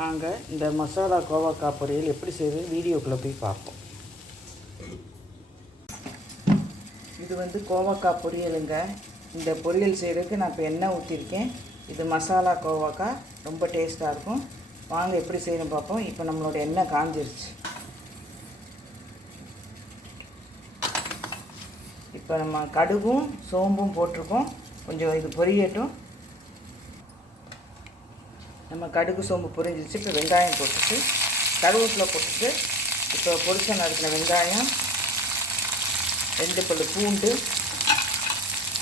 நாங்கள் இந்த மசாலா கோவக்காய் பொரியல் எப்படி செய்யுது வீடியோக்குள்ளே போய் பார்ப்போம். இது வந்து கோவக்காய் பொரியலுங்க. இந்த பொரியல் செய்கிறதுக்கு நான் இப்போ எண்ணெய் ஊற்றிருக்கேன். இது மசாலா கோவக்காய் ரொம்ப டேஸ்ட்டாக இருக்கும். வாங்க எப்படி செய்யணும் பார்ப்போம். இப்போ நம்மளோட எண்ணெய் காஞ்சிருச்சு. இப்போ நம்ம கடுகும் சோம்பும் போட்டிருக்கோம். கொஞ்சம் இது பொரியட்டும். நம்ம கடுகு சோம்பு பொரிஞ்சிச்சு. இப்போ வெங்காயம் போட்டுட்டு கருவேப்பிலை போட்டுட்டு இப்போ பொரிச்ச நறுக்கின வெங்காயம் 2 பல்லு பூண்டு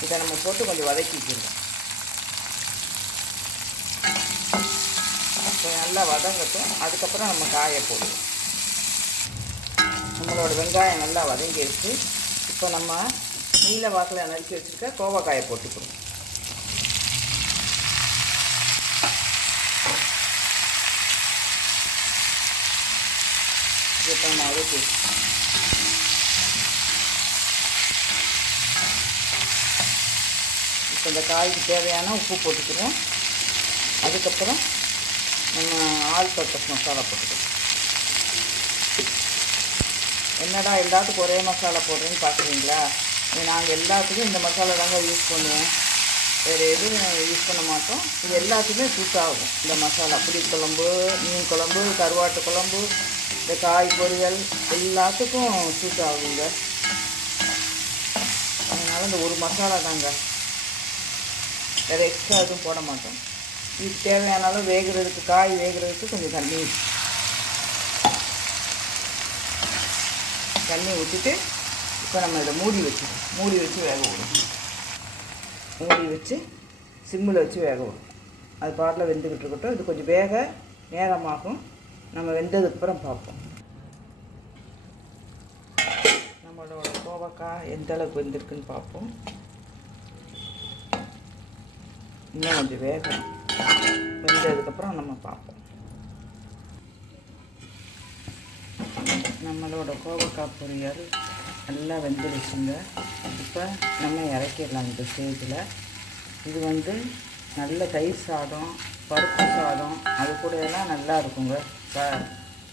இதை நம்ம போட்டு கொஞ்சம் வதக்கிக்கிறோம். இப்போ நல்லா வதங்கட்டும். அதுக்கப்புறம் நம்ம காயை போடுவோம். நம்மளோட வெங்காயம் நல்லா வதங்கிடுச்சு. இப்போ நம்ம நீல வாக்கில் நறுக்கி வச்சுருக்க கோவக்காயை போட்டுக்கிறோம். இப்போ நம்ம வதக்கி இப்போ இந்த காய்க்கு தேவையான உப்பு போட்டுக்கிறோம். அதுக்கப்புறம் நம்ம ஆல் பர்பஸ் மசாலா போட்டுக்கிறோம். என்னடா எல்லாத்துக்கும் ஒரே மசாலா போடுறேன்னு பார்க்குறீங்களா? நாங்கள் எல்லாத்துக்கும் இந்த மசாலா தாங்க யூஸ் பண்ணுவோம். வேறு எதுவும் யூஸ் பண்ண மாட்டோம். இது எல்லாத்துக்குமே சூட் ஆகும். இந்த மசாலா புளிக்குழம்பு, மீன் குழம்பு, கருவாட்டு குழம்பு, இந்த காய் பொரியல் எல்லாத்துக்கும் சூட் ஆகுங்க. அதனால் இந்த ஒரு மசாலா தாங்க, வேறு எக்ஸ்ட்ரா எதுவும் போட மாட்டோம். இதுக்கு தேவையானாலும் வேகிறதுக்கு காய் வேகிறதுக்கு கொஞ்சம் தண்ணி ஊற்றிட்டு இப்போ நம்ம இதை மூடி வச்சு வேக விடும். மூடி வச்சு சிம்மில் வச்சு வேக விடும். அது பாட்டில் வெந்துக்கிட்டு இருக்கட்டும். இது கொஞ்சம் வேக நேரமாகும். நம்ம வெந்ததுக்கப்புறம் பார்ப்போம். நம்மளோட கோவக்காய் எந்த அளவுக்கு வெந்திருக்குன்னு பார்ப்போம். இன்னும் கொஞ்சம் வேகம் வெந்ததுக்கப்புறம் நம்ம பார்ப்போம். நம்மளோட கோவக்காய் பொரியல் நல்லா வெந்துடுச்சுங்க. இப்போ நம்ம இறக்கிடலாம். இந்த ஸ்டேஜில் இது வந்து நல்ல தயிர் சாதம், பருப்பு சாதம் அது கூட எல்லாம் நல்லா இருக்குங்க.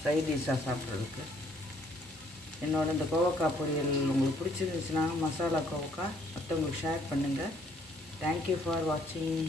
சைட் டிஷ்ஷாக சாப்பிட்றதுக்கு. என்னோட இந்த கோவக்காய் பொரியல் உங்களுக்கு பிடிச்சிருந்துச்சுன்னா மசாலா கோவக்காய் மற்றவங்களுக்கு ஷேர் பண்ணுங்கள். தேங்க்யூ ஃபார் வாட்சிங்.